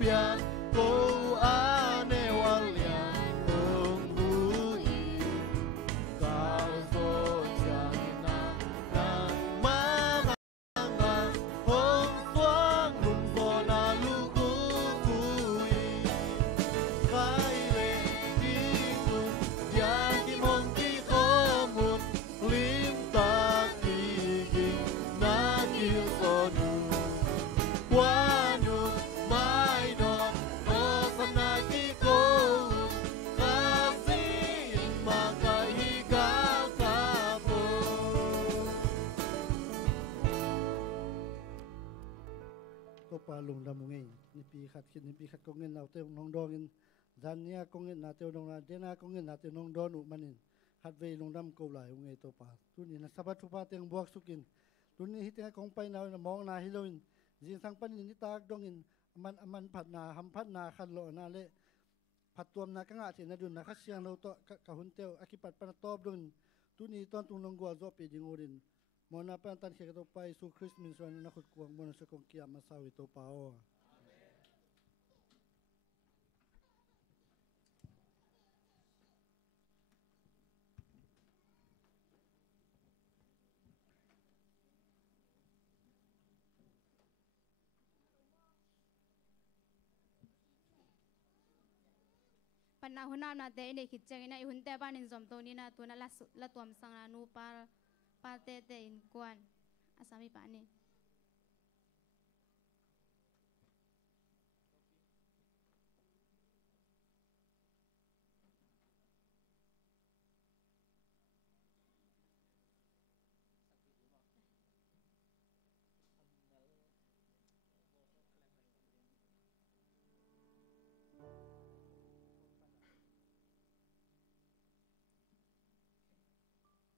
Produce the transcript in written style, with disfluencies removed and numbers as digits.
pian ko ane walia tunggui kau sojana nang manganga hong suang lung sona lukukui kai le diku diagi mongki komun lim tak gigi nakil sonu Wanu mai no osanagi ko kasi makahigaw ka po. To palung damungay nipi khat kongin naw te nong dongin zania kongin na te nong na dena kongin na te nong don u manin hat ve long dam ko lai ungay to pa tuni na sabat thupa teng buak sukin tuni hitinga kong pai na mong na hiloin jin sang panin ni tak dongin aman phat na ham phat na khan lo na le phat tuam na ka nga thi na dun na khasiang lo to ka hun teu akipat pan top dun tuni ton tung long gwa zo pe dingorin mona pan tan khe to pai su christmas wan na khut kuang mon sa kong kia ma sawi to pa o panahon na te ini kitcheng ina ihunte banin zomto ni na tu na la tuam sang na nu pa te in kwan asami pa ni